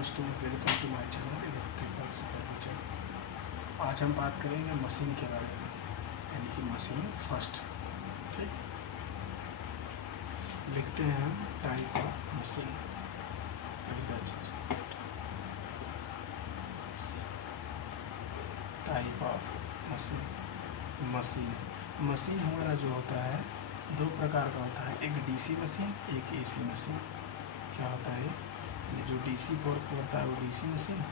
दोस्तों, welcome to my channel electrical supervision. आज हम बात करेंगे मशीन के बारे में, यानी कि मशीन फर्स्ट। ठीक, लिखते हैं हम टाइप ऑफ मशीन। पहला चीज टाइप ऑफ मशीन। मशीन हमारा जो होता है दो प्रकार का होता है, एक डीसी मशीन, एक एसी मशीन। क्या होता है, जो डीसी पे वर्क करता है वो डीसी मशीन,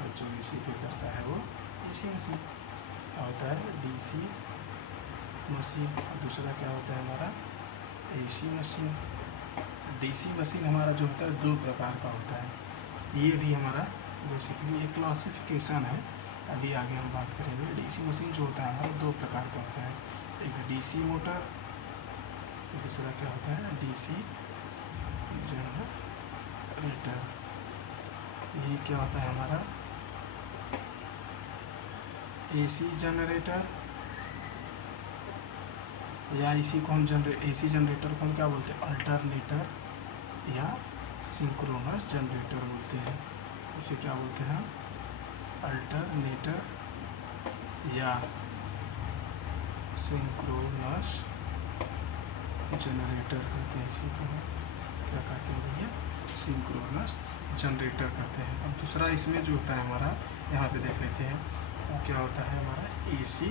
और जो एसी पे करता है वो एसी मशीन। क्या होता है, डीसी मशीन। और दूसरा क्या होता है हमारा, एसी मशीन। डीसी मशीन हमारा जो होता है दो प्रकार का होता है। ये भी हमारा बेसिकली एक क्लासिफिकेशन है, अभी आगे हम बात करेंगे। डीसी मशीन जो होता है हमारा दो प्रकार का होता है, एक डीसी मोटर, दूसरा क्या होता है डीसी जनरेटर। ये क्या होता है हमारा एसी जनरेटर, या इसी को हम एसी जनरेटर को हम क्या बोलते हैं, अल्टरनेटर या सिंक्रोनस जनरेटर बोलते हैं। इसे क्या बोलते हैं, अल्टरनेटर या सिंक्रोनस जनरेटर कहते हैं। इसी को क्या कहते हैं भैया, सिंक्रोनस जनरेटर कहते हैं। अब दूसरा इसमें जो होता है हमारा, यहाँ पे देख लेते हैं, वो क्या होता है हमारा एसी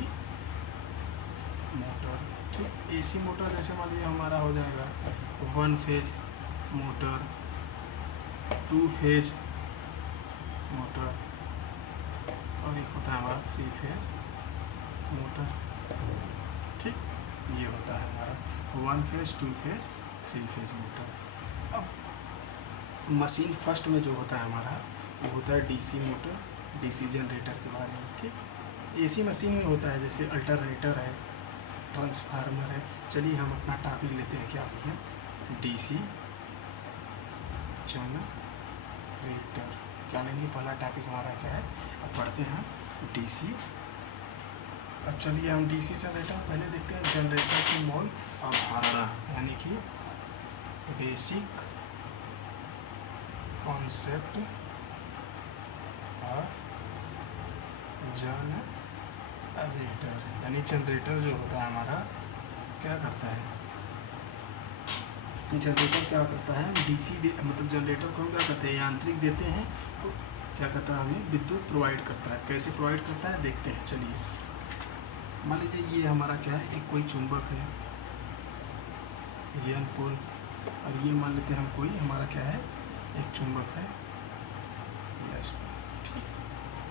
मोटर। ठीक, एसी मोटर जैसे मान लीजिए हमारा हो जाएगा 1 फेज मोटर, 2 फेज मोटर, और एक होता है हमारा 3 फेज मोटर। ठीक, ये होता है हमारा 1 फेज, 2 फेज, 3 फेज मोटर। अब मशीन फर्स्ट में जो होता है हमारा वो होता है डीसी मोटर, डीसी जनरेटर के बारे में। ठीक, एसी मशीन में होता है जैसे अल्टरनेटर है, ट्रांसफार्मर है। चलिए हम अपना टॉपिक लेते हैं, क्या भैया, डीसी जनरेटर। क्या लेंगे, पहला टॉपिक हमारा क्या है, अब पढ़ते हैं डीसी। अब चलिए हम डीसी जनरेटर पहले देखते हैं। जनरेटर की मूल अवधारणा, यानी कि बेसिक कॉन्सेप्ट और जनरेटर, यानी जनरेटर जो होता है हमारा क्या करता है, जनरेटर क्या करता है, डीसी मतलब जनरेटर को हम क्या करते हैं, यांत्रिक देते हैं तो क्या करता है, हमें विद्युत प्रोवाइड करता है। कैसे प्रोवाइड करता है देखते हैं। चलिए मान लीजिए ये हमारा क्या है, एक कोई चुंबक है, ये पोल, और ये मान लेते हैं हम कोई हमारा क्या है, एक चुंबक है। यस, ठीक,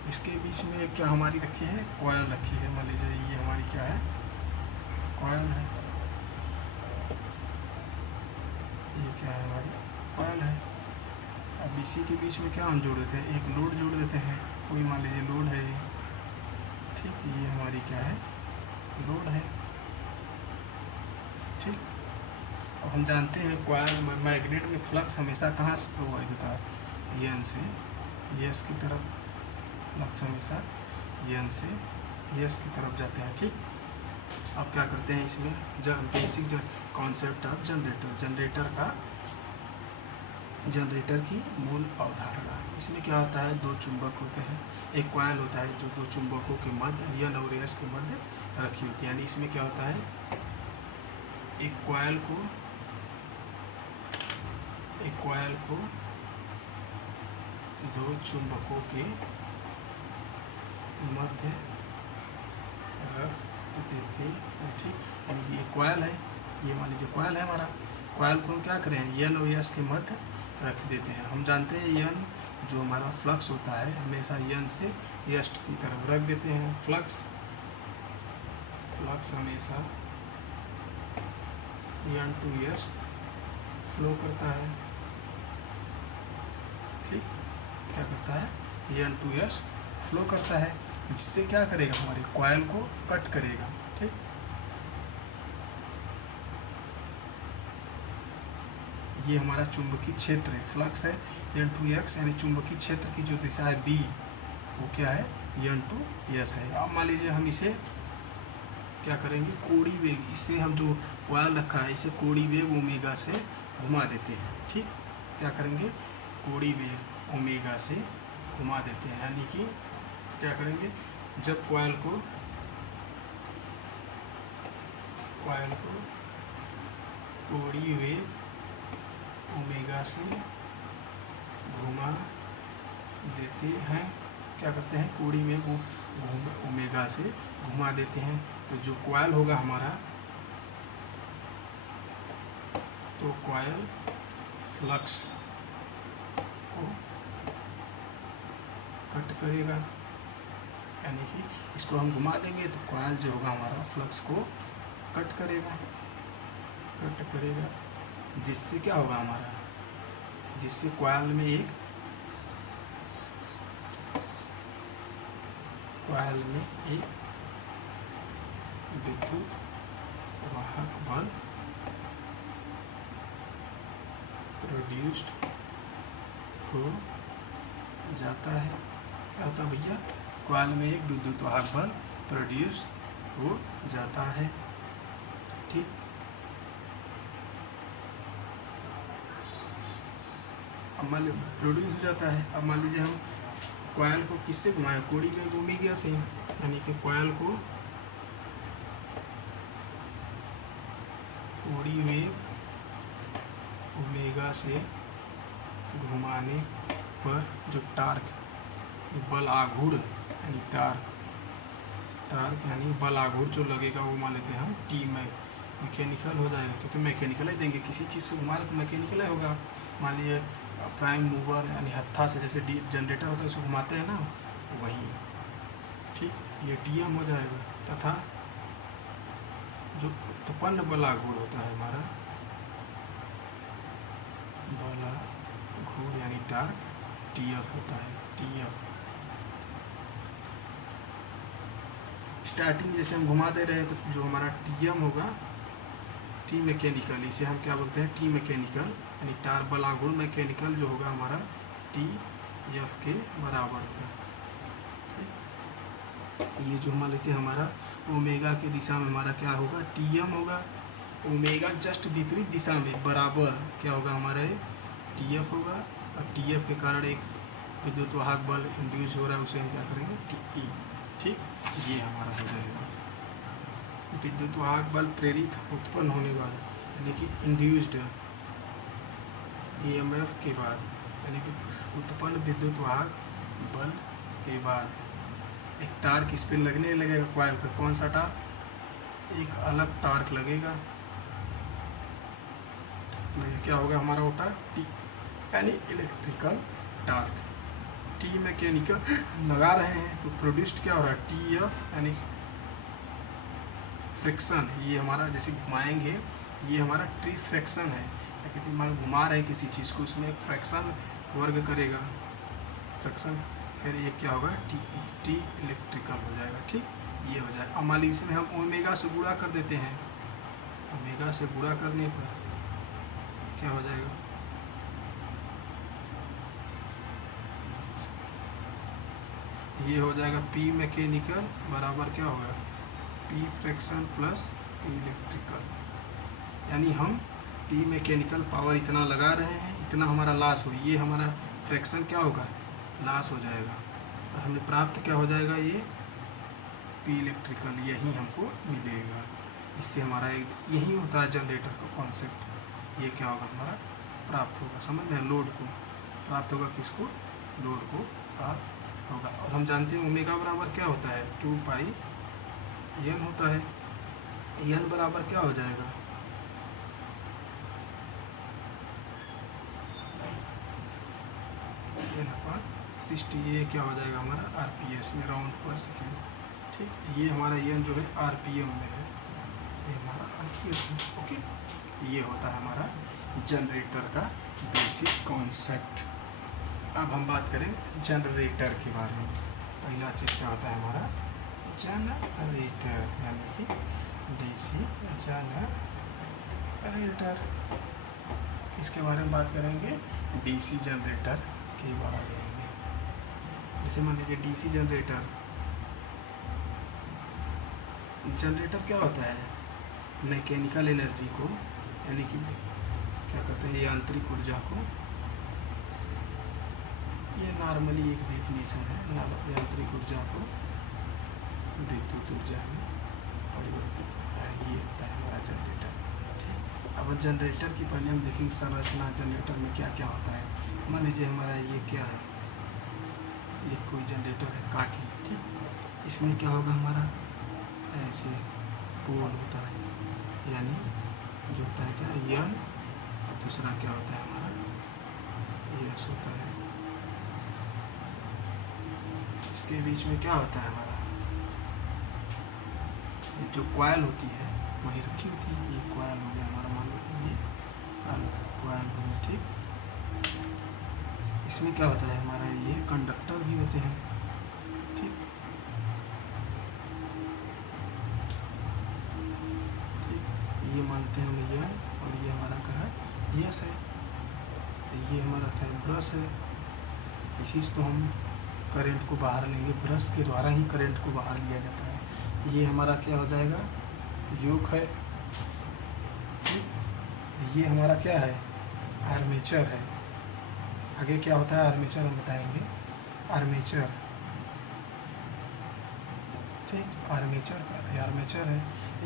इसके बीच में क्या हमारी रखी है, कॉयल रखी है। मान लीजिए ये हमारी क्या है, कॉयल है। ये क्या है, हमारी कॉयल है। अब इसी के बीच में क्या हम जोड़ देते हैं, एक लोड जोड़ देते हैं, कोई मान लीजिए लोड है। ठीक, ये हमारी क्या है, लोड है। ठीक, अब हम जानते हैं कॉयल मैग्नेट में फ्लक्स हमेशा कहाँ से प्रोवाइड होता है, एन से एस की तरफ। फ्लक्स हमेशा एन से एस की तरफ जाते हैं। ठीक, अब क्या करते हैं इसमें, basic concept of generator, generator की मूल अवधारणा। इसमें क्या होता है, दो चुंबक होते हैं, एक कॉयल होता है जो दो चुंबकों के मध्य एन और एस के मध्य रखी होती है। यानी इसमें क्या होता है, एक कॉयल को दो चुंबकों के मध्य रख देते हैं। ठीक, यानी ये कॉयल है, ये मान लीजिए कॉयल है हमारा, कॉयल को हम क्या करें, एन और एस के मध्य रख देते हैं। हम जानते हैं एन जो हमारा फ्लक्स होता है हमेशा एन से एस की तरफ रख देते हैं। फ्लक्स हमेशा एन टू एस फ्लो करता है। ठीक, क्या करता है, एन टू एस फ्लो करता है, जिससे क्या करेगा, हमारे कॉयल को कट करेगा। ठीक, ये हमारा चुंबकीय क्षेत्र है, फ्लक्स है एन टू एक्स, यानी चुंबकीय क्षेत्र की जो दिशा है बी, वो क्या है, एन टू एस है। अब मान लीजिए हम इसे क्या करेंगे, कोणीय वेग, इसे हम जो कॉयल रखा है इसे कोणीय वेग ओमेगा से घुमा देते हैं। ठीक, क्या करेंगे, कोणीय वेग ओमेगा से घुमा देते हैं। यानी कि क्या करेंगे, जब कॉइल को कोणीय वेग ओमेगा से घुमा देते हैं, क्या करते हैं, कोणीय वेग ओमेगा से घुमा देते हैं। तो जो कॉइल होगा हमारा, तो कॉइल फ्लक्स को कट करेगा। यानी कि इसको हम घुमा देंगे तो कॉइल जो होगा हमारा फ्लक्स को कट करेगा, जिससे क्या होगा हमारा, जिससे कॉइल में एक विद्युत वाहक बल प्रोड्यूस्ड हो जाता है। क्या होता है भैया, कॉइल में एक विद्युत वाहक बल प्रोड्यूस हो जाता है। ठीक, अब मान लीजिए प्रोड्यूस हो जाता है। अब मान लीजिए हम कॉइल को किससे घुमाएं, कोणीय वेग ओमेगा से, यानी कि कॉइल को कोणीय वेग ओमेगा से घुमाने पर जो टार्क, बल आघूर्ण यानी टार्क यानी बल आघूर्ण जो लगेगा वो मान लेते हैं हम टी में मैकेनिकल हो जाएगा, क्योंकि मैकेनिकल ही देंगे, किसी चीज़ से घुमा रहे तो मैकेनिकल ही होगा। मान लीजिए प्राइम मूवर यानी हत्था से, जैसे जनरेटर होता है उसको घुमाते हैं ना, वहीं। ठीक, ये टीएम हो जाएगा। तथा जो उत्पन्न बल आघूर्ण होता है हमारा, बल आघूर्ण यानी टार्क टीएफ होता है, टीएफ। स्टार्टिंग जैसे हम घुमा दे रहे हैं तो जो हमारा टीएम होगा, टी मैकेनिकल, इसे हम क्या बोलते हैं, टी मैकेनिकल, यानी टार बल आघूर्ण मैकेनिकल जो होगा हमारा टी एफ के बराबर होगा। ये जो हमारा लेते हैं हमारा ओमेगा की दिशा में हमारा क्या होगा, टी एम होगा। ओमेगा जस्ट विपरीत दिशा में बराबर क्या होगा हमारा, टी एफ होगा। और टी एफ के कारण एक विद्युत वाहक बल इंड्यूस हो रहा है, उसे हम क्या करेंगे, टी ई। ठीक, ये हमारा हो जाएगा विद्युत वाहक बल प्रेरित उत्पन्न होने बाद, यानी कि इंड्यूस्ड ईएमएफ के बाद, यानी कि उत्पन्न विद्युत वाहक बल के बाद एक टार्क इस पर लगने लगेगा कॉइल पे। कौन सा टार्क, एक अलग टार्क लगेगा। क्या होगा हमारा वो टार्क, टी यानी इलेक्ट्रिकल टार्क। टी मैकेनिकल लगा रहे हैं तो प्रोड्यूस्ड क्या हो रहा है, टी एफ यानी फ्रिक्शन। ये हमारा जैसे घुमाएंगे, ये हमारा ट्री फ्रैक्शन है, कहते मान घुमा रहे हैं किसी चीज़ को, उसमें एक फ्रैक्शन वर्ग करेगा, फ्रैक्शन, फिर ये क्या होगा, टी इलेक्ट्रिकल हो जाएगा। ठीक, ये हो जाएगा। अब मान लीजिए इसमें हम ओमेगा से गुणा कर देते हैं, ओमेगा से गुणा करने पर क्या हो जाएगा, ये हो जाएगा पी मैकेनिकल बराबर क्या होगा, P fraction plus P electrical. यानी हम पी मैकेनिकल पावर इतना लगा रहे हैं, इतना हमारा लॉस हो, ये हमारा फ्रैक्शन क्या होगा, लॉस हो जाएगा। और हमें प्राप्त क्या हो जाएगा, ये पी इलेक्ट्रिकल, यही हमको मिलेगा। इससे हमारा यही होता है जनरेटर का कॉन्सेप्ट। ये क्या होगा हमारा प्राप्त होगा, समझ में, लोड को प्राप्त होगा, किसको, लोड को प्राप्त होगा। और हम जानते हैं ओमेगा बराबर क्या होता है, 2 पाई एन होता है। एन बराबर क्या हो जाएगा, एन अपॉन 60, ये क्या हो जाएगा हमारा आरपीएस में, राउंड पर सेकेंड। ठीक, ये हमारा एन जो है आरपीएम में है, ये हमारा आरपीएस में। ओके, ये होता है हमारा जनरेटर का बेसिक कॉन्सेप्ट। अब हम बात करें जनरेटर के बारे में। पहला चीज़ क्या होता है हमारा जनरेटर, यानी कि डीसी जनरेटर। इसके बारे में बात करेंगे, डीसी जनरेटर के बारे में। जैसे मान लीजिए डीसी जनरेटर, जनरेटर क्या होता है, मैकेनिकल एनर्जी को, यानी कि क्या करते हैं, यांत्रिक ऊर्जा को नॉर्मली एक डेफिनेशन है, यांत्रिक ऊर्जा को विद्युत ऊर्जा में परिवर्तित करता है, ये होता है हमारा जनरेटर। ठीक, अब जनरेटर की पहले हम देखेंगे संरचना, जनरेटर में क्या क्या होता है। मान लीजिए हमारा ये क्या है, ये कोई जनरेटर है, काट लिया। ठीक, इसमें क्या होगा हमारा, ऐसे पोल होता है, यानी जो होता है क्या, यन, और दूसरा क्या होता है हमारा, यस होता है। इसके बीच में क्या होता है हमारा, ये जो कॉइल होती है वही रखी होती है, ये कॉइल हो गया हमारा, मान लो ये कॉइल हो गया। ठीक, इसमें क्या होता है हमारा, ये कंडक्टर भी होते हैं। ठीक, ये मानते हैं हम यन, और ये हमारा क्या है, यस है। ये हमारा क्या है, ब्रश है। इसी से तो हम करंट को बाहर लेंगे, ब्रश के द्वारा ही करंट को बाहर लिया जाता है। ये हमारा क्या हो जाएगा, योक है। ठीक, ये हमारा क्या है, आर्मेचर है। आगे क्या होता है आर्मेचर, हम बताएंगे आर्मेचर। ठीक, आर्मेचर है।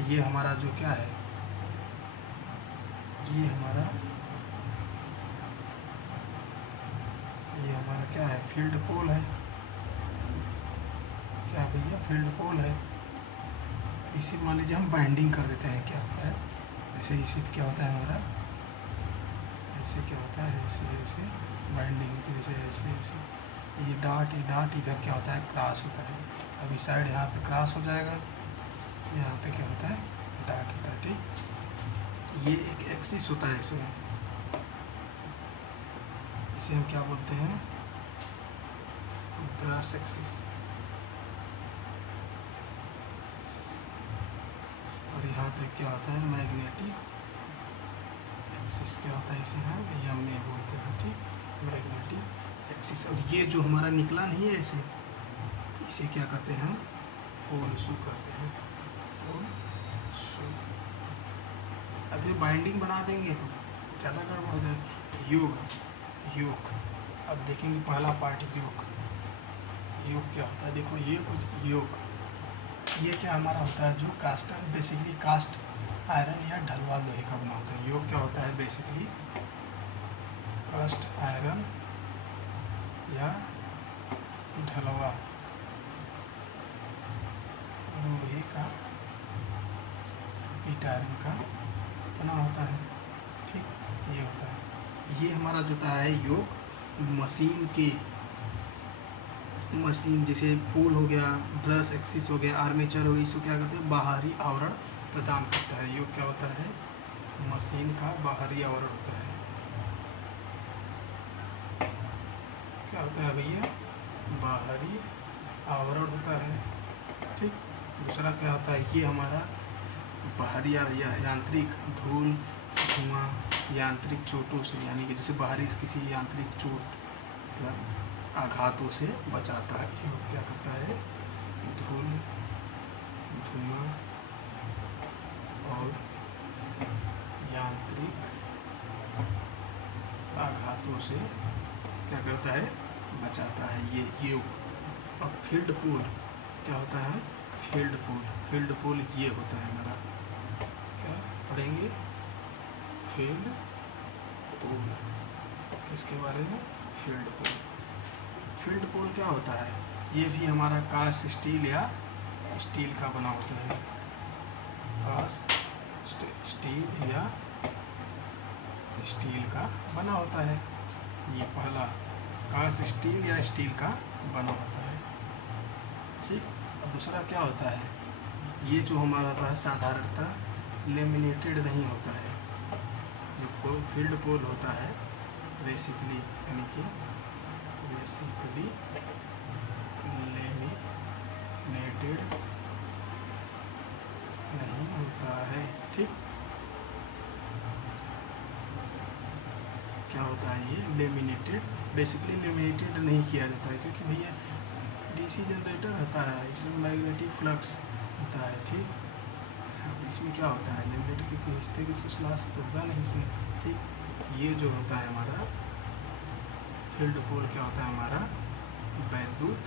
ये हमारा जो क्या है, ये हमारा क्या है, फील्ड पोल है। क्या भैया, फील्ड पोल है। इसी मान लीजिए हम बाइंडिंग कर देते हैं, क्या होता है, जैसे इसी पे क्या होता है हमारा, ऐसे क्या होता है, ऐसे ऐसे बाइंडिंग होती है, जैसे ऐसे ऐसे। ये डाट इधर क्या होता है, क्रॉस होता है। अभी साइड यहाँ पे क्रॉस हो जाएगा, यहाँ पे क्या होता है, डाट होता है। ठीक, ये एक एक्सिस होता है इसमें, इसे हम क्या बोलते हैं, ब्रश एक्सिस। और यहाँ पे क्या होता है, मैग्नेटिक एक्सिस। क्या होता है, इसे हम एम ए बोलते हैं। ठीक, मैग्नेटिक एक्सिस। और ये जो हमारा निकला नहीं है ऐसे, इसे क्या कहते हैं, पोल शू कहते हैं, पोल शू। अब ये बाइंडिंग बना देंगे तो ज़्यादा गड़बड़ हो जाए। योग, अब देखेंगे पहला पार्ट, योग क्या होता है, देखो योग, ये क्या हमारा होता है, जो कास्ट, बेसिकली कास्ट आयरन या ढलवा लोहे का बना होता है। योग क्या होता है, बेसिकली कास्ट आयरन या ढलवा लोहे का, पीट आयरन का बना होता है। ठीक, ये होता है। ये हमारा जो होता है योग, मशीन जैसे पोल हो गया, ब्रश एक्सिस हो गया, आर्मेचर हो गया, इसको क्या कहते हैं, बाहरी आवरण प्रदान करता है। योग क्या होता है, मशीन का बाहरी आवरण होता है। क्या होता है भैया, बाहरी आवरण होता है। ठीक, दूसरा क्या होता है, ये हमारा बाहरी या यांत्रिक धूल, धुआं, यांत्रिक चोटों से, यानी कि जैसे बाहरी किसी यांत्रिक चोट मतलब आघातों से बचाता है। योग क्या करता है, धूल, धुआं और यांत्रिक आघातों से क्या करता है, बचाता है। ये योग। और फील्ड पोल क्या होता है, फील्ड पोल ये होता है हमारा, क्या पढ़ेंगे, फील्ड पोल, इसके बारे में। फील्ड पोल क्या होता है, ये भी हमारा कास्ट स्टील या स्टील का बना होता है, कास्ट स्टील या स्टील का बना होता है। ये पहला कास्ट स्टील या स्टील का बना होता है। ठीक, और दूसरा क्या होता है, ये जो हमारा होता है साधारणतः लेमिनेटेड नहीं होता है। जो फील्ड पोल होता है बेसिकली, यानी कि बेसिकली लेमिनेटेड नहीं होता है। ठीक, क्या होता है, ये लेमिनेटेड, बेसिकली लेमिनेटेड नहीं किया जाता है, क्योंकि भैया डीसी जनरेटर होता है, इसमें मैग्नेटिक फ्लक्स होता है। ठीक, इसमें क्या होता है, लेमिनेटेड, क्योंकि हिस्टेरिसिस लॉस तो होगा नहीं इसमें। ठीक, ये जो होता है हमारा फील्ड पोल क्या होता है हमारा वैद्युत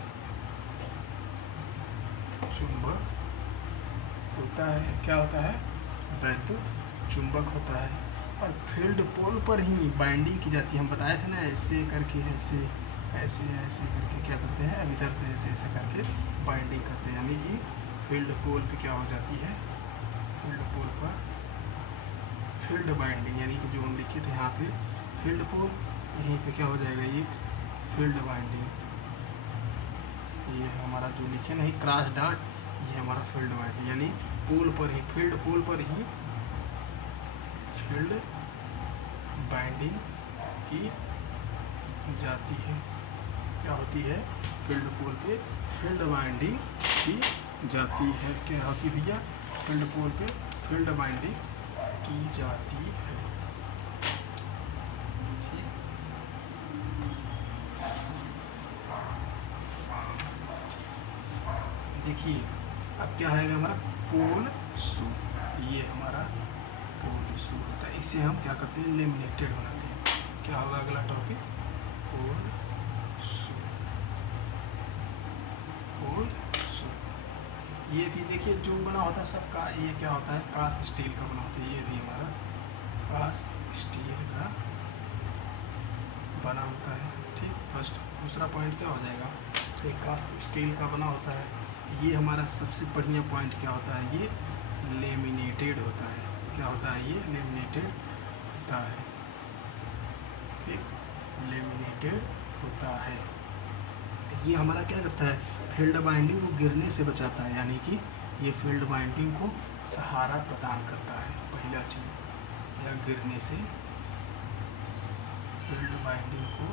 चुंबक होता है। क्या होता है? वैद्युत चुंबक होता है। और फील्ड पोल पर ही बाइंडिंग की जाती है। हम बताए थे ना, ऐसे करके ऐसे ऐसे ऐसे करके क्या करते हैं, अब इधर से ऐसे ऐसे करके बाइंडिंग करते हैं। यानी कि फील्ड पोल पे क्या हो जाती है, फील्ड पोल पर फील्ड बाइंडिंग, यानी कि जो हम लिखे थे यहाँ पे फील्ड पोल, यहीं पे क्या हो जाएगा, एक फील्ड बाइंडिंग। ये हमारा जो लिखे नहीं क्रॉस डॉट, ये हमारा फील्ड बाइंडिंग, यानी पोल पर ही, फील्ड पोल पर ही फील्ड बाइंडिंग की जाती है। क्या होती है? फील्ड पोल पे फील्ड बाइंडिंग की जाती है। क्या होती है भैया? फील्ड पोल पे फील्ड बाइंडिंग की जाती है। देखिए अब क्या है हमारा पोल शू, ये हमारा पोल शू होता है। इसे हम क्या करते हैं, लेमिनेटेड बनाते हैं। क्या होगा अगला टॉपिक? पोल शू, पोल शू। ये भी देखिए जो बना होता है सबका, ये क्या होता है, कास्ट स्टील का बना होता है। ये भी हमारा कास्ट स्टील का बना होता है। ठीक, फर्स्ट। दूसरा पॉइंट क्या हो जाएगा, तो कास्ट स्टील का बना होता है। ये हमारा सबसे बढ़िया पॉइंट क्या होता है, ये लेमिनेटेड होता है। क्या होता है? ये लेमिनेटेड होता है। ठीक, लेमिनेटेड होता है। ये हमारा क्या करता है, फील्ड बाइंडिंग को गिरने से बचाता है। यानी कि ये फील्ड बाइंडिंग को सहारा प्रदान करता है। पहला चीज, या गिरने से फील्ड बाइंडिंग को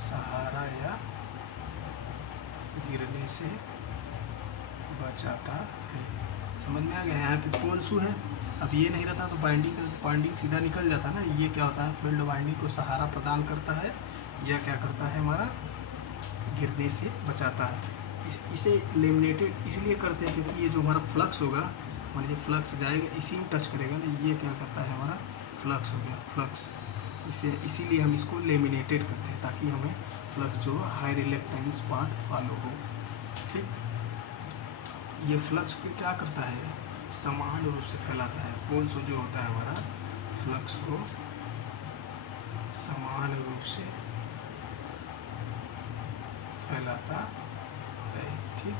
सहारा या गिरने से बचाता है। समझ में आ गया? यहाँ पे पोल शू है, अब ये नहीं रहता तो बाइंडिंग सीधा निकल जाता ना। ये क्या होता है, फील्ड बाइंडिंग को सहारा प्रदान करता है, या क्या करता है, हमारा गिरने से बचाता है। इसे लेमिनेटेड इसलिए करते हैं क्योंकि ये जो हमारा फ्लक्स होगा, मान लीजिए फ्लक्स जाएगा, इसी में टच करेगा ना, ये क्या करता है, हमारा फ्लक्स हो गया, फ्लक्स। इसीलिए हम इसको लेमिनेटेड करते हैं, ताकि हमें फ्लक्स जो हाई रिलेक्टेंस पाथ फॉलो हो। ठीक, ये फ्लक्स को क्या करता है, समान रूप से फैलाता है। पोल शू जो होता है हमारा, फ्लक्स को समान रूप से फैलाता है। ठीक,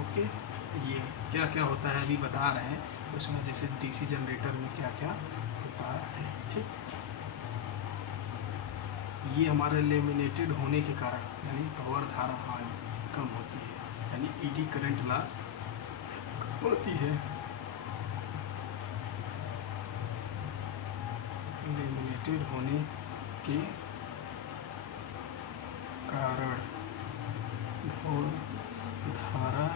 ओके। ये क्या क्या होता है अभी बता रहे हैं, उसमें जैसे डीसी जनरेटर में क्या क्या होता है। ठीक, ये हमारे लेमिनेटेड होने के कारण, यानी पावर धारा हानि कम होती है, यानी ईडी करंट लॉस होती है। लेमिनेटेड होने के कारण पावर धारा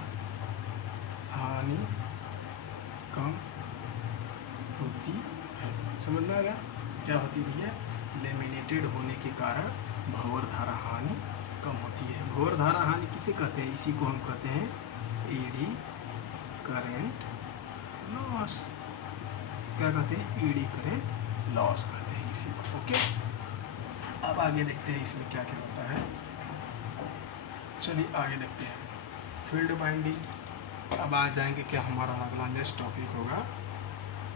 हानि कम होती है। समझ में आ गया क्या होती है? लेमिनेटेड होने के कारण भंवर धारा हानि कम होती है। भंवर धारा हानि किसे कहते हैं? इसी को हम कहते हैं ईडी करंट लॉस। क्या कहते हैं? ईडी करंट लॉस कहते हैं इसी को। ओके, अब आगे देखते हैं इसमें क्या क्या होता है। चलिए आगे देखते हैं फील्ड बाइंडिंग। अब आ जाएंगे क्या, हमारा अगला नेक्स्ट टॉपिक होगा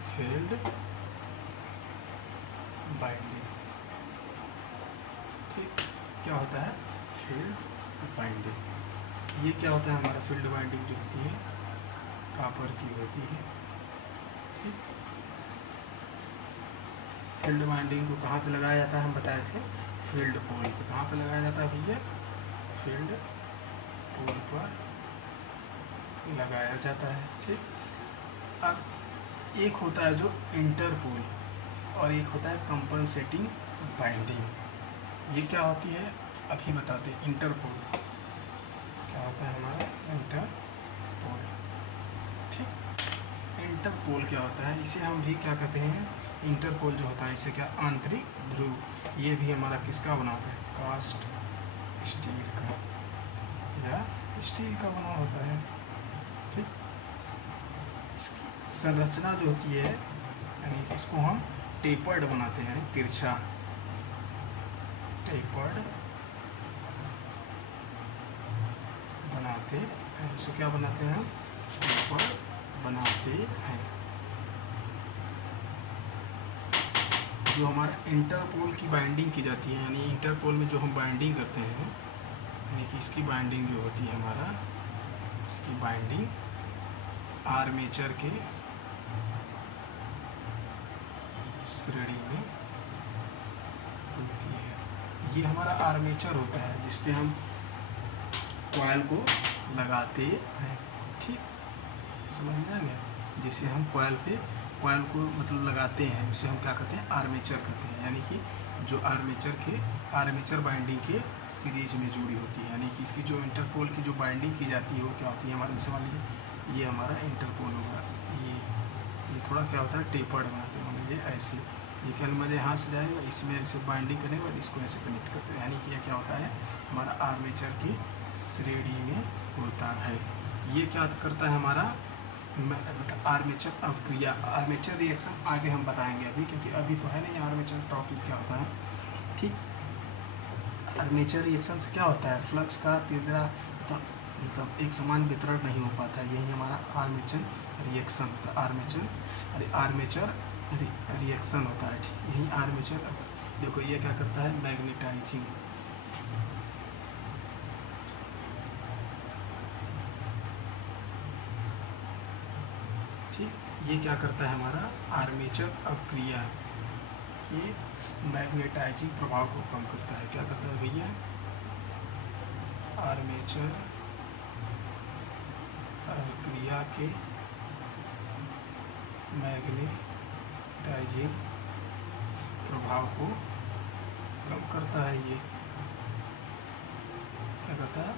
फील्ड बाइंडिंग। ठीक, क्या होता है फील्ड बाइंडिंग? ये क्या होता है हमारा फील्ड बाइंडिंग जो होती है, कॉपर की होती है। ठीक, फील्ड बाइंडिंग को कहाँ पे लगाया जाता है, हम बताए थे फील्ड पोल पे। कहाँ पे लगाया जाता है भैया? फील्ड पोल पर लगाया जाता है। ठीक, अब एक होता है जो इंटरपोल और एक होता है कंपनसेटिंग बाइंडिंग। ये क्या होती है अभी बताते हैं। इंटरपोल क्या होता है हमारा? इंटरपोल। ठीक, इंटरपोल क्या होता है, इसे हम भी क्या कहते हैं, इंटरपोल जो होता है इसे क्या, आंतरिक ध्रुव। ये भी हमारा किसका बना होता है? कास्ट स्टील का या स्टील का बना होता है। ठीक, इसकी संरचना जो होती है, यानी इसको हम टेपर्ड बनाते हैं, यानी तिरछा टेपर्ड बनाते हैं। इसको क्या बनाते हैं? टेपर्ड बनाते हैं। जो हमारा इंटरपोल की बाइंडिंग की जाती है, यानी इंटरपोल में जो हम बाइंडिंग करते हैं, यानी कि इसकी बाइंडिंग जो होती है हमारा, इसकी बाइंडिंग आर्मेचर के श्रेणी में होती है। ये हमारा आर्मेचर होता है जिस पे हम कॉइल को लगाते हैं। ठीक, समझ में आ गया? जैसे हम कॉइल को मतलब लगाते हैं, उसे हम क्या कहते हैं? आर्मेचर कहते हैं। यानी कि जो आर्मेचर बाइंडिंग के सीरीज में जुड़ी होती है, यानी कि इसकी जो इंटरपोल की जो बाइंडिंग की जाती है वो क्या होती है हमारे, जैसे मान लीजिए ये हमारा इंटरपोल होगा, ये थोड़ा क्या होता है? टेपर्ड बनाते हैं। मान लीजिए ऐसे, ये क्या मुझे यहाँ से जाएगा, इसमें ऐसे बाइंडिंग करने के बाद इसको ऐसे कनेक्ट करते हैं। यानी कि यह क्या होता है? हमारा आर्मेचर की श्रेणी में होता है। ये क्या करता है हमारा? मतलब आर्मेचर अवक्रिया, आर्मेचर रिएक्शन आगे हम बताएंगे अभी, क्योंकि अभी तो है नहीं आर्मेचर टॉपिक क्या होता है। ठीक, आर्मेचर रिएक्शन से क्या होता है? फ्लक्स का तीव्रता मतलब एक समान वितरण नहीं हो पाता है, यही हमारा आर्मेचर रिएक्शन होता है। आर्मेचर रिएक्शन होता है। ठीक, यही आर्मेचर। देखो ये क्या करता है? मैग्नेटाइजिंग। ठीक, ये क्या करता है हमारा? आर्मेचर अवक्रिया के मैग्नेटाइजिंग प्रभाव को कम करता है। क्या करता है भैया? आर्मेचर अवक्रिया के मैग्नेटाइजिंग प्रभाव को कम करता है। ये क्या करता है?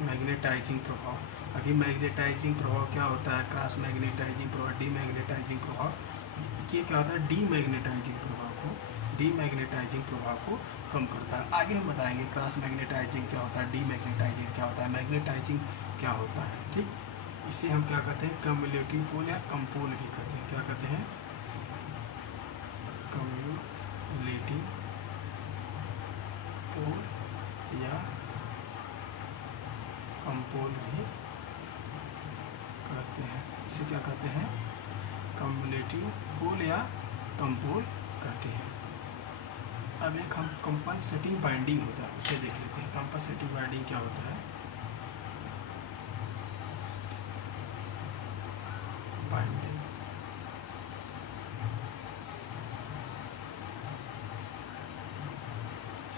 मैग्नेटाइजिंग प्रभाव। अभी मैग्नेटाइजिंग प्रभाव क्या होता है? क्रॉस मैग्नेटाइजिंग प्रभाव, डीमैग्नेटाइजिंग प्रभाव। ये क्या होता है? डीमैग्नेटाइजिंग प्रभाव को कम करता है। आगे हम बताएंगे क्रॉस मैग्नेटाइजिंग क्या होता है, डीमैग्नेटाइजिंग क्या होता है, मैग्नेटाइजिंग क्या होता है। ठीक, इसे हम क्या कहते हैं? कम्युलेटिव पोल या कंपोल भी कहते हैं। क्या कहते हैं? कम्युलेटिव पोल या कंपोल भी कहते हैं। इसे क्या कहते हैं? कम्युलेटिव पोल या कंपोल कहते हैं। अब एक हम कंपनसेटिंग बाइंडिंग होता है, उसे देख लेते हैं। कंपनसेटिंग बाइंडिंग क्या होता है? बाइंडिंग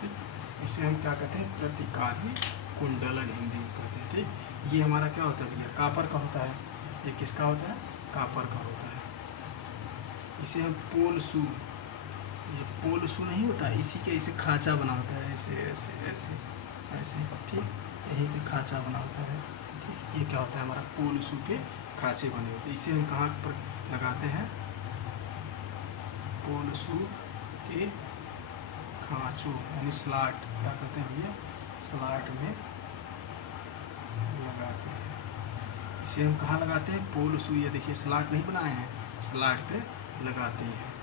ठीक, इसे हम क्या कहते हैं? प्रतिकारी कुंडलन हिंदी में कहते हैं। ठीक, ये हमारा क्या होता है भैया? कापर का होता है। ये किसका होता है? कापर का होता है। इसे हम पोल शू, ये पोल शू नहीं होता, इसी के ऐसे खाँचा बना होता है, ऐसे ऐसे ऐसे ऐसे। ठीक, यहीं पे खाँचा बना होता है। ठीक, ये क्या होता है? हमारा पोल शू के खाँचे बने होते हैं। इसे हम कहाँ पर लगाते हैं? पोल शू के खाँचों यानी स्लॉट, क्या कहते हैं भैया? स्लॉट में लगाते हैं। इसे हम कहाँ लगाते हैं? पोल शू, ये देखिए स्लॉट नहीं बनाए हैं, स्लॉट पे लगाते हैं।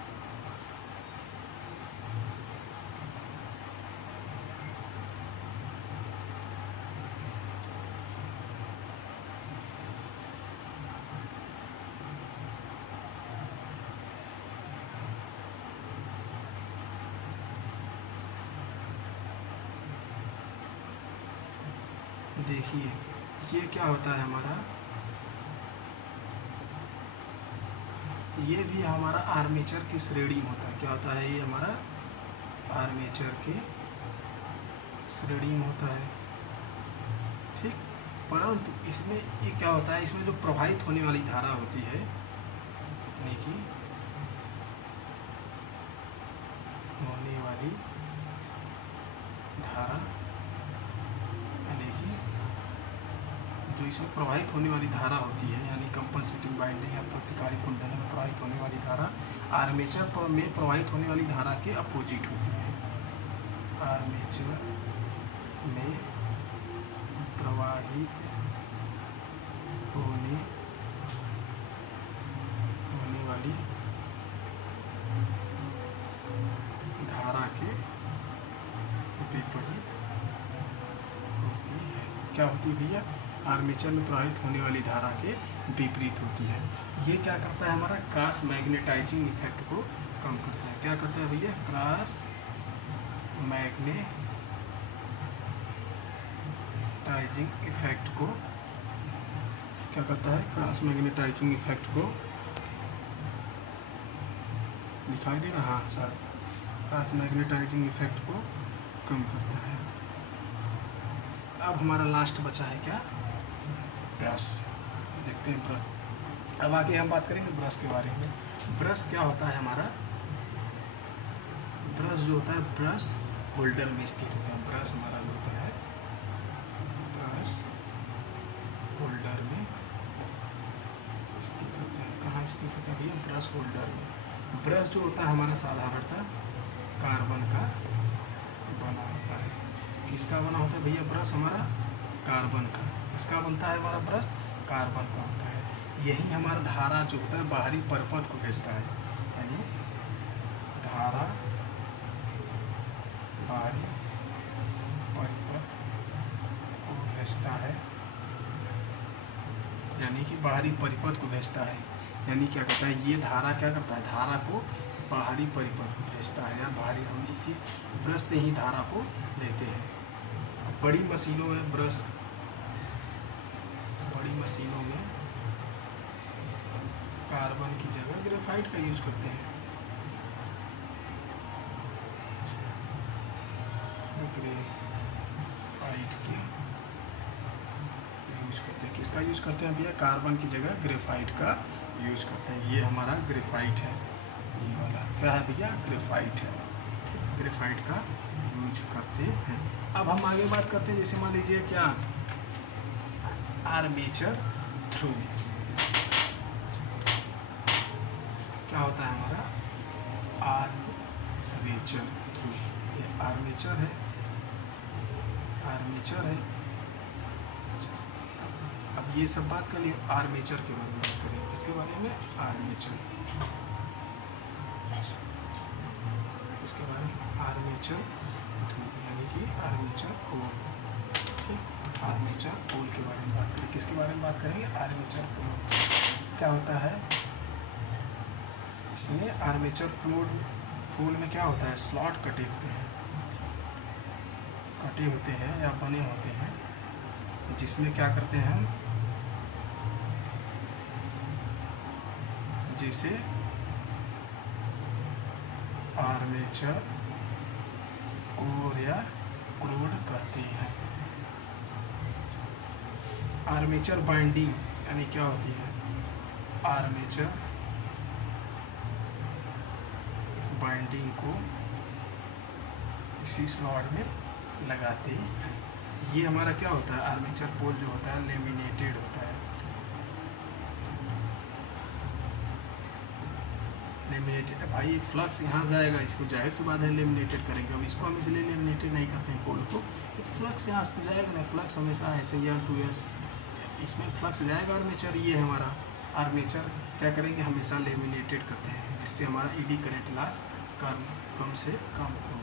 देखिए ये क्या होता है हमारा? ये भी हमारा आर्मेचर की श्रेणी में होता है। क्या होता है? ये हमारा आर्मेचर के श्रेणी में होता है। ठीक, परंतु इसमें ये क्या होता है? इसमें जो प्रवाहित होने वाली धारा होती है, यानी कि होने वाली धारा, यानी कि जो इसमें प्रवाहित होने वाली धारा होती है, यानी कंपनसेटिंग बाइंडिंग या प्रतिकारी कुंडलन में प्रवाहित होने वाली धारा आर्मेचर में प्रवाहित होने वाली धारा के अपोजिट होती है। आर्मेचर में प्रवाहित होने वाली धारा के विपरीत होती है। क्या होती है भैया? आर्मेचर में प्रवाहित होने वाली धारा के विपरीत होती है। ये क्या करता है? हमारा क्रॉस मैग्नेटाइजिंग इफेक्ट को कम करता है। क्या करता है भैया? क्रॉस मैग्नेटाइजिंग इफेक्ट को क्या करता है? क्रॉस मैग्नेटाइजिंग इफेक्ट को दिखाई दे रहा है सर? क्रॉस मैग्नेटाइजिंग इफेक्ट को कम करता है। अब हमारा लास्ट बचा है क्या? ब्रश। देखते हैं ब्रश। अब आगे हम बात करेंगे ब्रश के बारे में। ब्रश क्या होता है हमारा? ब्रश जो होता है ब्रश होल्डर में स्थित होता है। ब्रश हमारा जो होता है ब्रश होल्डर में स्थित होता है। कहाँ स्थित होता है भैया? ब्रश होल्डर में। ब्रश जो होता है हमारा साधारणतः कार्बन का बना होता है। किसका बना होता है भैया ब्रश? हमारा कार्बन का। किसका बनता है हमारा ब्रश? कार्बन का होता है। यही हमारा धारा जो होता है बाहरी परिपथ को भेजता है, यानी धारा बाहरी परिपथ को भेजता है, यानी कि बाहरी परिपथ को भेजता है। यानी क्या करता है? ये धारा क्या करता है? धारा को बाहरी परिपथ को भेजता है, या बाहरी हम इसी ब्रश से ही धारा को लेते हैं। बड़ी मशीनों में ब्रश, बड़ी मशीनों में कार्बन की जगह ग्रेफाइट का यूज करते हैं। ग्रेफाइट के यूज करते हैं। किसका यूज करते हैं भैया? कार्बन की जगह ग्रेफाइट का यूज करते हैं। ये हमारा ग्रेफाइट है, ये वाला क्या है भैया? ग्रेफाइट है। ग्रेफाइट का यूज करते हैं। अब हम आगे बात करते हैं, जैसे मान लीजिए क्या? Armature through. क्या होता है हमारा? Armature through. ये आर्मेचर है, आर्मेचर है। अब ये सब बात कर लिए, आर्मेचर के बारे में बात करें। किसके बारे में? आर्मेचर। इसके बारे में आर्मेचर थ्रू, यानी कि आर्मेचर पोल। ठीक, आर्मेचर पोल के बारे में बात करें। किसके बारे में बात करेंगे? आर्मेचर पोल। क्या होता है इसमें? आर्मेचर पोल में क्या होता है? स्लॉट कटे होते हैं, कटे होते हैं या बने होते हैं, जिसमें क्या करते हैं हम? जिसे आर्मेचर कोर या क्रूड कहते हैं। आर्मेचर बाइंडिंग यानी क्या होती है? आर्मेचर बाइंडिंग को इसी स्लॉट में लगाते हैं। ये हमारा क्या होता है? आर्मेचर पोल जो होता है लेमिनेटेड होता है। लेमिनेटेड भाई, फ्लक्स यहाँ जाएगा, इसको जाहिर सी बात है लेमिनेटेड करेंगे। अब इसको हम इसलिए लेमिनेटेड नहीं करते हैं पोल को, फ्लक्स यहाँ से तो जाएगा ना। फ्लक्स हमेशा ऐसे ही 2s इसमें फ्लक्स जाएगा। आर्मेचर ये है हमारा आर्मेचर, क्या करेंगे? हमेशा लेमिनेटेड करते हैं, जिससे हमारा ईडी करंट लॉस कम से कम हो।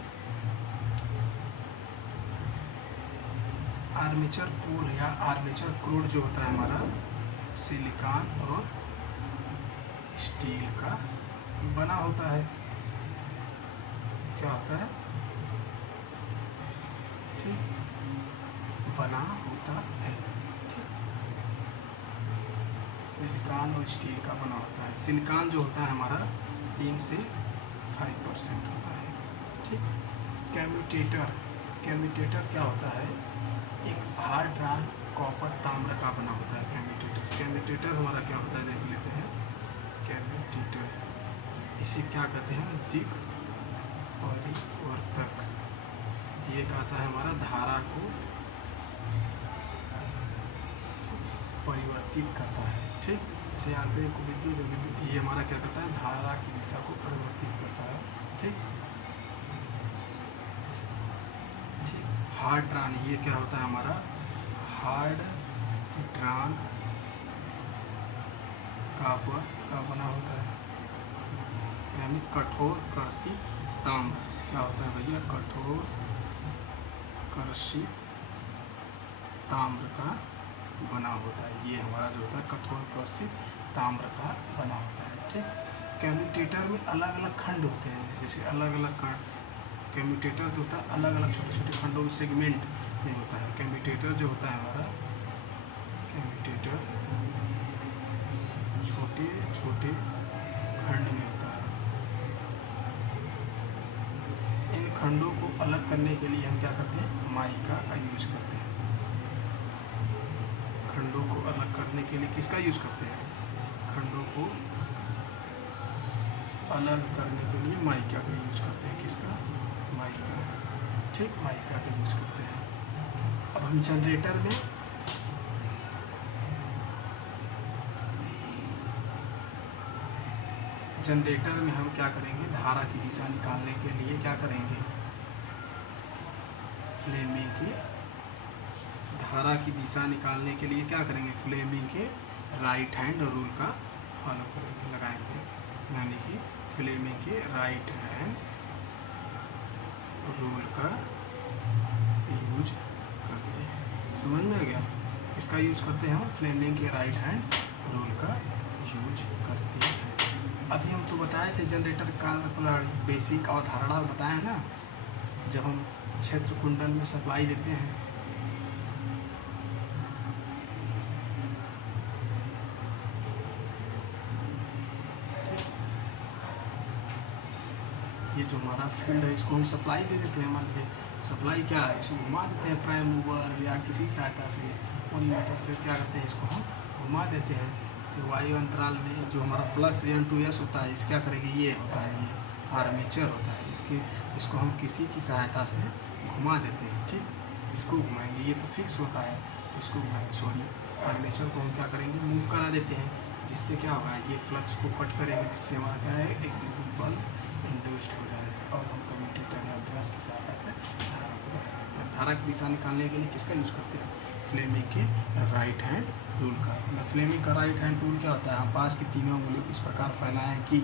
आर्मेचर पोल या आर्मेचर क्रूड जो होता है हमारा सिलिकॉन और स्टील का बना होता है। क्या होता है? ठीक, बना होता है। ठीक, सिलिकॉन और स्टील का बना होता है। सिलिकॉन जो होता है हमारा 3 से 5% होता है। ठीक, कम्यूटेटर। कम्यूटेटर क्या होता है? एक हार्ड रॉड कॉपर ताम्र का बना होता है कम्यूटेटर। कम्यूटेटर हमारा क्या होता है देख लेते हैं। कम्यूटेटर इसे क्या कहते हैं? दिक् परिवर्तक। ये कहता है हमारा धारा को परिवर्तित करता है। ठीक, इसे आंतरिक विद्युत, ये हमारा क्या करता है? धारा की दिशा को परिवर्तित करता है। ठीक, हार्ड ड्रान, ये क्या होता है हमारा? हार्ड ड्रान कॉपर का बना होता है, यानी कठोर कर्षित ताम्र। क्या होता है भैया? कठोर कर्षित ताम्र का बना होता है। ये हमारा जो होता है कठोर कर्षित ताम्र का बना होता है। ठीक। कम्यूटेटर में अलग अलग खंड होते हैं, जैसे अलग अलग खंड। कम्यूटेटर जो होता है अलग अलग छोटे छोटे खंडों में सेगमेंट में होता है। कम्यूटेटर जो होता है हमारा, कम्यूटेटर छोटे छोटे खंड में होता है। इन खंडों को अलग करने के लिए हम क्या करते हैं, माइका का यूज करते हैं। खंडों को अलग करने के लिए किसका यूज करते हैं, खंडों को अलग करने के लिए माइका का यूज करते हैं। किसका, माइका। ठीक, माइका का यूज करते हैं। अब हम जनरेटर में हम क्या करेंगे, धारा की दिशा निकालने के लिए क्या करेंगे, फ्लेमिंग की धारा की दिशा निकालने के लिए क्या करेंगे, फ्लेमिंग के राइट हैंड रूल का फॉलो करेंगे, लगाएंगे। यानी कि फ्लेमिंग के राइट हैंड रूल का यूज करते हैं। समझ में आ गया, इसका यूज करते हैं हम, फ्लेमिंग के राइट हैंड रूल का यूज करते हैं। अभी हम तो बताए थे जनरेटर का बेसिक अवधारणा बताए ना, जब हम क्षेत्र कुंडल में सप्लाई देते हैं। ये जो हमारा फील्ड है इसको हम सप्लाई दे देते हैं। मान लीजिए सप्लाई क्या है, इसको घुमा देते हैं प्राइम मूवर या किसी की सहायता से, पोलीमीटर से क्या करते हैं, इसको हम घुमा देते हैं। तो वायु अंतराल में जो हमारा फ्लक्स N2S होता है, इस क्या करेंगे, ये होता है, ये आर्मेचर होता है, इसको हम किसी की सहायता से घुमा देते हैं। ठीक, इसको घुमाएंगे, ये तो फिक्स होता है, इसको घुमाएंगे, सॉरी आर्मेचर को हम क्या करेंगे, मूव करा देते हैं, जिससे क्या होगा, ये फ्लक्स को कट करेंगे, जिससे हमारा क्या है, एक विद्युत बल इंड्यूस्ड हो जाएगा। और हम कम्यूटेटर या ब्रश की सहायता से धारा को बढ़ा देते हैं। धारा की दिशा निकालने के लिए किसका यूज़ करते हैं, फ्लेमिंग के राइट हैंड रूल का। फ्लेमिंग का राइट हैंड रूल क्या होता है, हम पास की तीनों उंगलियों को इस प्रकार फैलाएं कि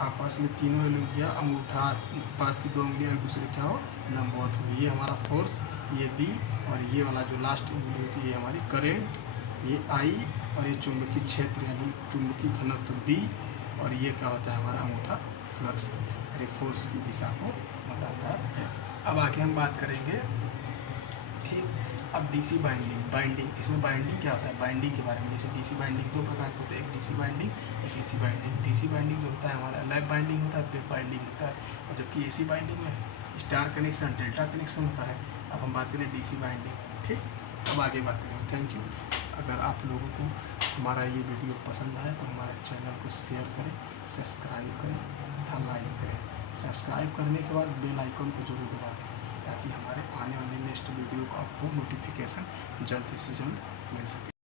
आपस में तीनों उंगलियां, अंगूठा पास की दो उंगलियां एक दूसरे क्या हो, लंबवत हो। ये हमारा फोर्स, ये बी, और ये वाला जो लास्ट उंगली होती है ये हमारी करेंट, ये आई, और ये चुंबकीय क्षेत्र यानी चुंबकीय घनत्व बी, और ये क्या होता है हमारा अंगूठा फ्लक्स, यानी फोर्स की दिशा को बताता है। अब आगे हम बात करेंगे, ठीक। अब डीसी बाइंडिंग इसमें बाइंडिंग क्या होता है, बाइंडिंग के बारे में। जैसे डीसी बाइंडिंग दो प्रकार के होते हैं, एक डीसी बाइंडिंग, एक एसी बाइंडिंग। डीसी बाइंडिंग जो होता है हमारा लैप बाइंडिंग होता है, वेब बाइंडिंग होता है, और जबकि एसी बाइंडिंग में स्टार कनेक्शन, डेल्टा कनेक्शन होता है। अब हम बात करें डीसी बाइंडिंग, ठीक। अब आगे बात करेंगे। Thank you. अगर आप लोगों को हमारा ये वीडियो पसंद आए तो हमारे चैनल को शेयर करें, सब्सक्राइब करें तथा लाइक करें। सब्सक्राइब करने के बाद बेल आइकन को जरूर दबा दें, ताकि हमारे आने वाले नेक्स्ट वीडियो का आपको नोटिफिकेशन जल्द से जल्द मिल सके।